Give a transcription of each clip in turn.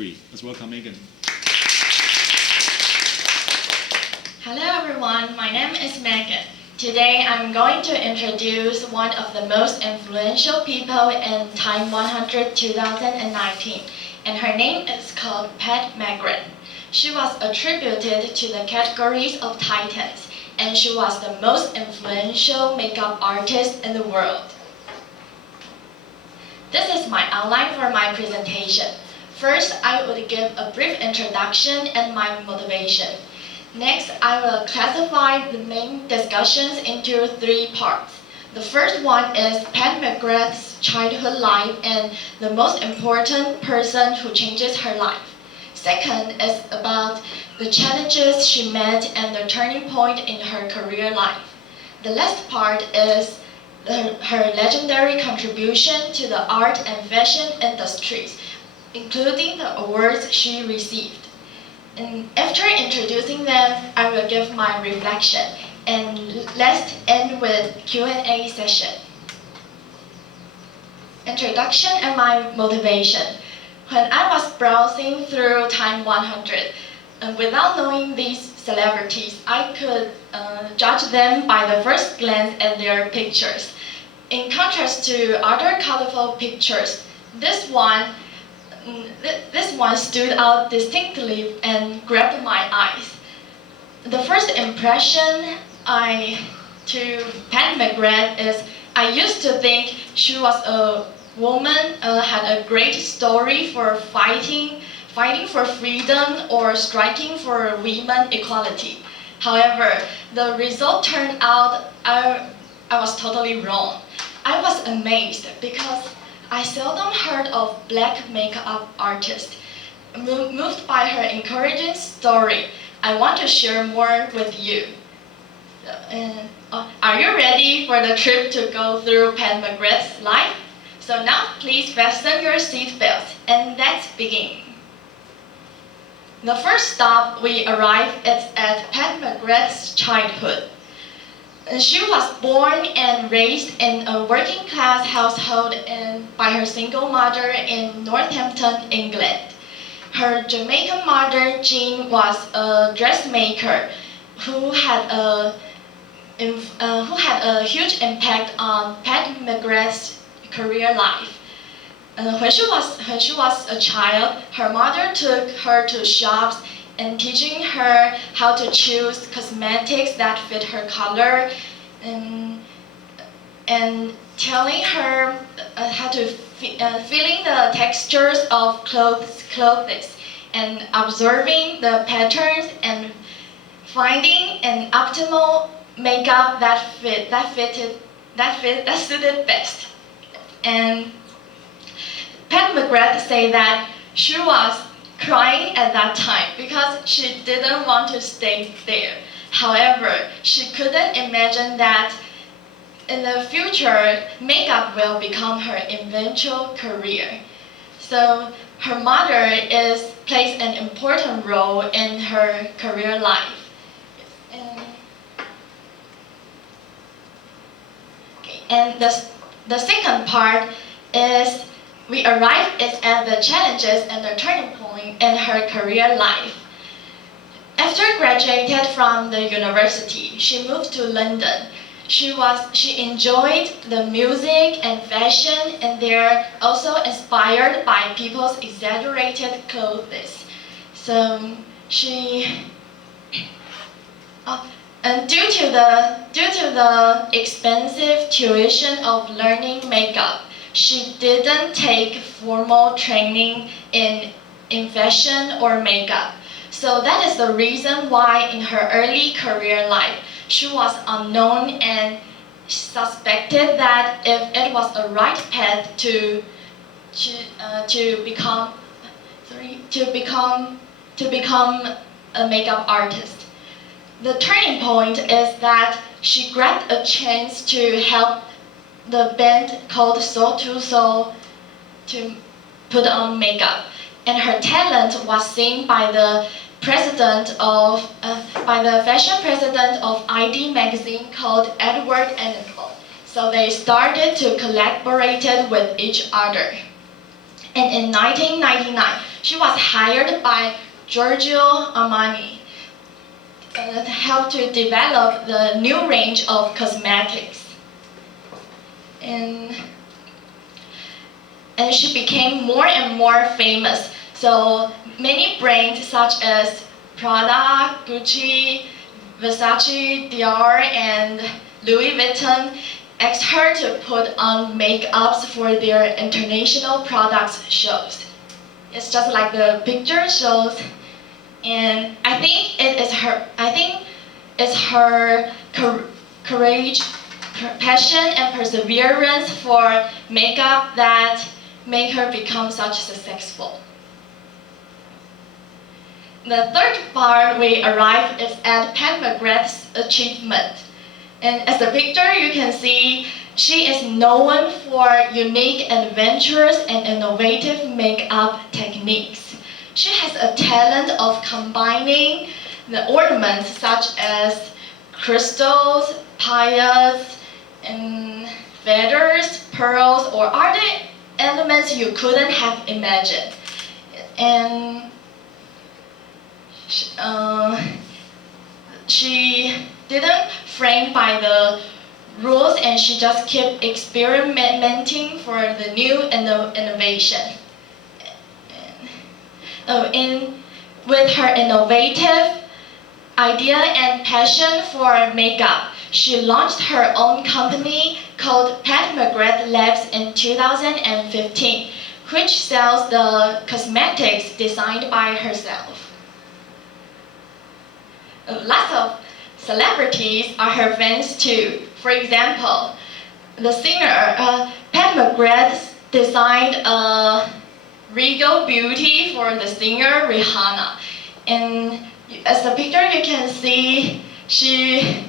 3. Let's welcome Megan. Hello everyone, my name is Megan. Today I'm going to introduce one of the most influential people in Time 100 2019, and her name is called Pat McGrath. She was attributed to the categories of Titans, and she was the most influential makeup artist in the world. This is my outline for my presentation. First, I would give a brief introduction and my motivation. Next, I will classify the main discussions into 3 parts. The first one is Pat McGrath's childhood life and the most important person who changes her life. Second is about the challenges she met and the turning point in her career life. The last part is her legendary contribution to the art and fashion industries, including the awards she received. And after introducing them, I will give my reflection, and let's end with Q&A session. Introduction and my motivation. When I was browsing through Time 100, without knowing these celebrities, I could judge them by the first glance at their pictures. In contrast to other colorful pictures, this one stood out distinctly and grabbed my eyes. The first impression to Pat McGrath is I used to think she was a woman had a great story for fighting for freedom or striking for women equality. However, the result turned out I was totally wrong. I was amazed because I seldom heard of black makeup artists. Moved by her encouraging story, I want to share more with you. Are you ready for the trip to go through Pat McGrath's life? So now please fasten your seatbelts and let's begin. The first stop we arrive is at Pat McGrath's childhood. She was born and raised in a working-class household by her single mother in Northampton, England. Her Jamaican mother, Jean, was a dressmaker who had a huge impact on Pat McGrath's career life. When she was a child, her mother took her to shops and teaching her how to choose cosmetics that fit her color, and telling her how to feeling the textures of clothes, and observing the patterns and finding an optimal makeup that suited best. And Pat McGrath said that she was crying at that time because she didn't want to stay there. However, she couldn't imagine that in the future, makeup will become her eventual career. So her mother plays an important role in her career life. And the second part is we arrive at the challenges and the turning point in her career life. After graduated from the university, she moved to London. She enjoyed the music and fashion, and they're also inspired by people's exaggerated clothes. So and due to the expensive tuition of learning makeup, she didn't take formal training in fashion or makeup. So that is the reason why in her early career life, she was unknown and suspected that if it was a right path to become a makeup artist. The turning point is that she grabbed a chance to help the band called Soul to Soul to put on makeup, and her talent was seen by the fashion president of ID magazine called Edward Enninful. So they started to collaborate with each other. And in 1999, she was hired by Giorgio Armani to help to develop the new range of cosmetics. And she became more and more famous. So many brands such as Prada, Gucci, Versace, Dior, and Louis Vuitton asked her to put on makeups for their international products shows. It's just like the picture shows, and I think it's her courage, passion, and perseverance for makeup that make her become such successful. The third part we arrive is at Pat McGrath's achievement. And as the picture you can see, she is known for unique, adventurous, and innovative makeup techniques. She has a talent of combining the ornaments such as crystals, paillettes, and feathers, pearls, or other elements you couldn't have imagined. And she didn't frame by the rules, and she just kept experimenting for the new innovation. With her innovative idea and passion for makeup, she launched her own company called Pat McGrath Labs in 2015, which sells the cosmetics designed by herself. Lots of celebrities are her fans too. For example, the singer Pat McGrath designed a regal beauty for the singer Rihanna. And as the picture you can see, she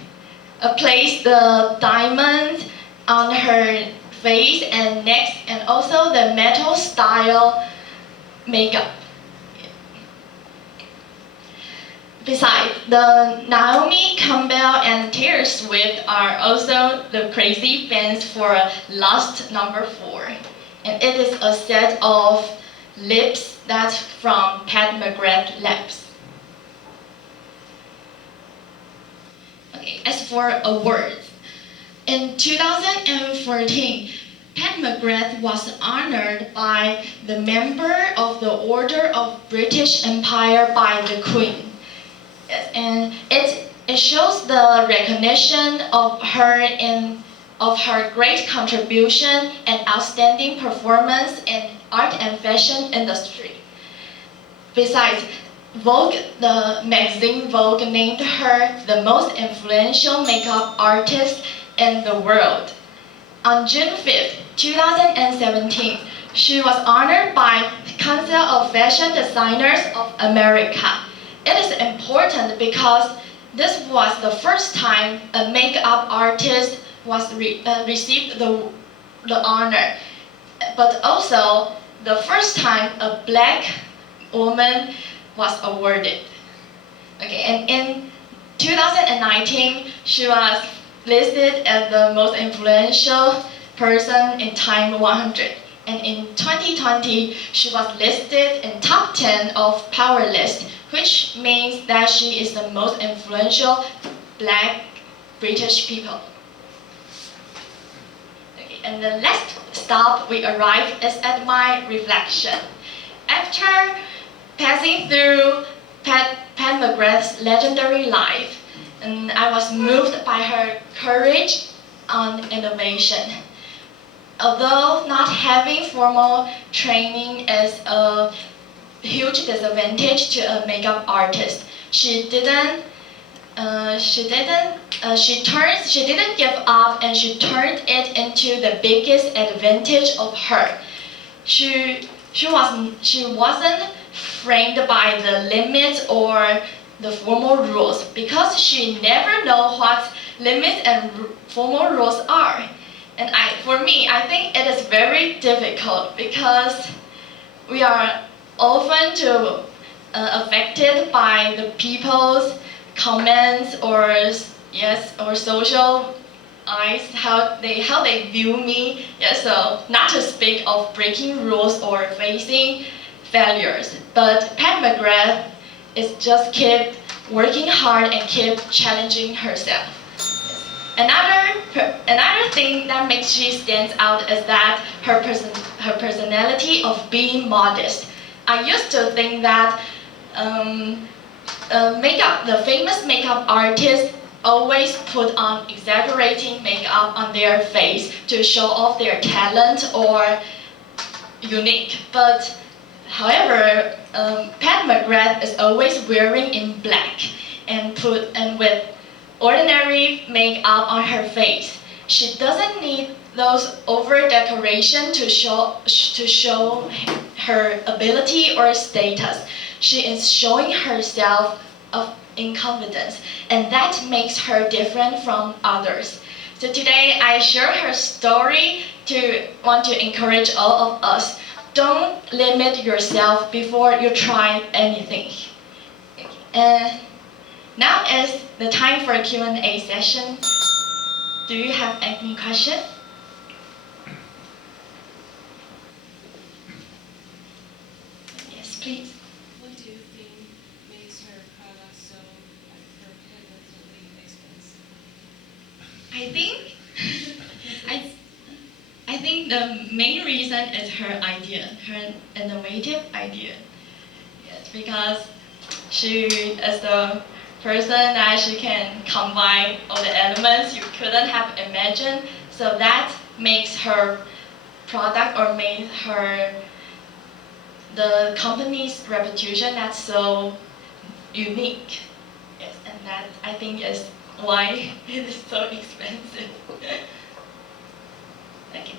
placed the diamonds on her face and neck, and also the metal style makeup. Besides, the Naomi Campbell and Taylor Swift are also the crazy fans for Lust number 4. And it is a set of lips that's from Pat McGrath Labs. Okay, as for awards, in 2014, Pat McGrath was honored by the member of the Order of British Empire by the Queen. And it shows the recognition of her great contribution and outstanding performance in art and fashion industry. Besides, the magazine Vogue named her the most influential makeup artist in the world. On June 5th, 2017, she was honored by Council of Fashion Designers of America. It is important because this was the first time a makeup artist was received the honor, but also the first time a black woman was awarded. Okay, and in 2019, she was listed as the most influential person in Time 100. And in 2020, she was listed in top 10 of Power List, which means that she is the most influential black British people. Okay, and the last stop we arrive is at my reflection. After passing through Pat McGrath's legendary life, and I was moved by her courage and innovation. Although not having formal training is a huge disadvantage to a makeup artist, she didn't give up, and she turned it into the biggest advantage of her. She wasn't framed by the limits or the formal rules, because she never know what limits and formal rules are. And for me, I think it is very difficult because we are often affected by the people's comments or social eyes, how they view me. Yeah, so not to speak of breaking rules or facing failures, but Pat McGrath is just keep working hard and keep challenging herself. Another thing that makes she stands out is that her personality of being modest. I used to think that the famous makeup artists always put on exaggerating makeup on their face to show off their talent or unique. But however, Pat McGrath is always wearing in black and with ordinary makeup on her face. She doesn't need those over decoration to show her ability or status. She is showing herself in confidence, and that makes her different from others. So today I share her story to want to encourage all of us. Don't limit yourself before you try anything. And now is the time for a Q&A session. Do you have any question? Yes, please. What do you think makes her product so prohibitively expensive? I think the main reason is her idea, her innovative idea. Yes, because she is the person that she can combine all the elements you couldn't have imagined. So that makes her product or made her the company's reputation that's so unique. Yes, and that I think is why it is so expensive. Thank you.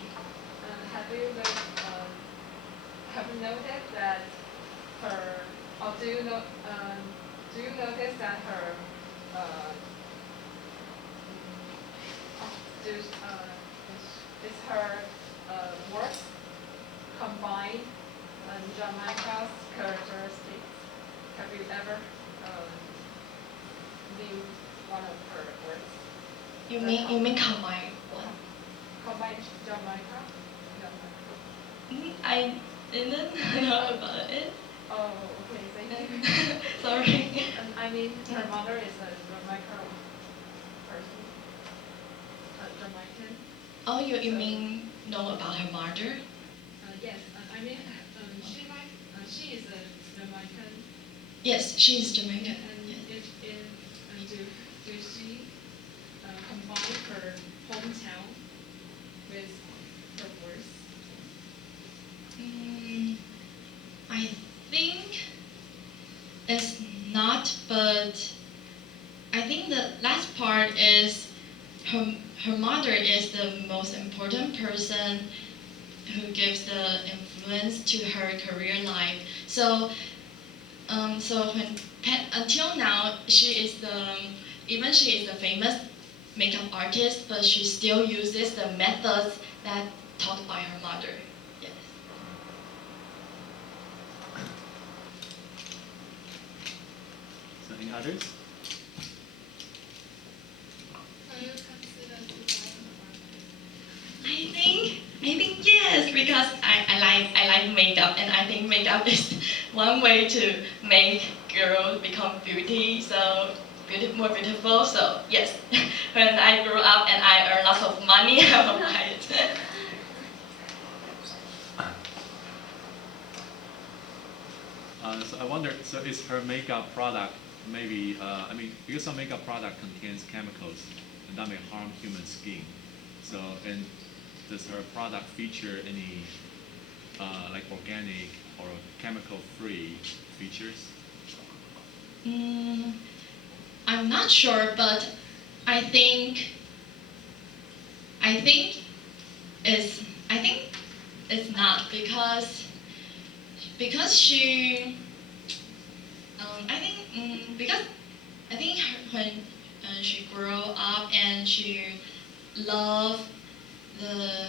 Have you noticed that her, or do you notice that her, is her works combined Jamaica's characteristics? Have you ever viewed one of her works? You mean combine what? Combine Jamaica? I didn't know about it. Oh, okay, thank you. Sorry. I mean, her mother is a Jamaican person, a Jamaican. Oh, you mean know about her mother? Yes, I mean, she is a Jamaican. Yes, she's Jamaican. And Yes. do she combine her hometown with her works? I think it's not, but I think the last part is her mother is the most important person who gives the influence to her career life. So when until now she is the famous makeup artist, but she still uses the methods that taught by her mother. Yes. So any others? Are you considered to buy her market? I think yes, because I like makeup, and I think makeup is one way to make girls become more beautiful. So yes, when I grew up and I earn lots of money, I will buy it. So I wonder, so is her makeup product maybe, because some makeup product contains chemicals and that may harm human skin. So, and does her product feature any like organic or chemical-free features? I'm not sure, but I think it's not because she I think when she grew up and she loved the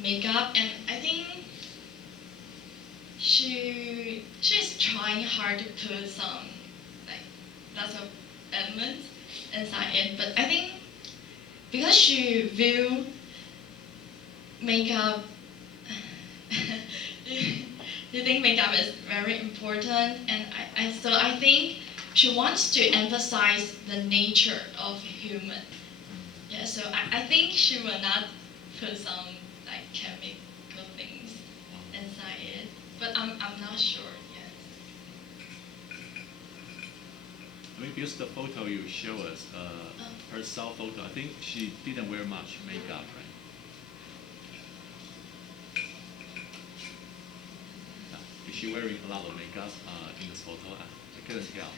makeup, and I think she's trying hard to put some like lots of elements inside it, but I think because she view makeup. You think makeup is very important, and I think she wants to emphasize the nature of human. Yeah, so I think she will not put some like chemical things inside it, but I'm not sure. Yes. I mean, because the photo you show us, her self photo, I think she didn't wear much makeup, right? Is she wearing a lot of makeup in this photo? I couldn't tell.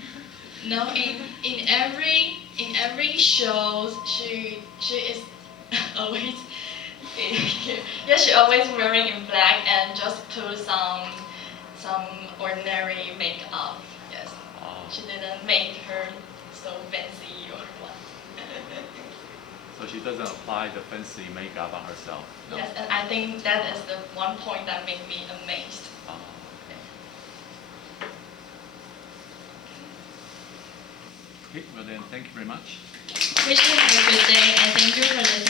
No, in every show she is always yeah, she always wearing in black and just put some ordinary makeup. Yes, she didn't make her so fancy or what. So she doesn't apply the fancy makeup on herself. No? Yes, and I think that is the one point that made me amazed. Okay, well then, thank you very much. Wish you have a good day and thank you for listening.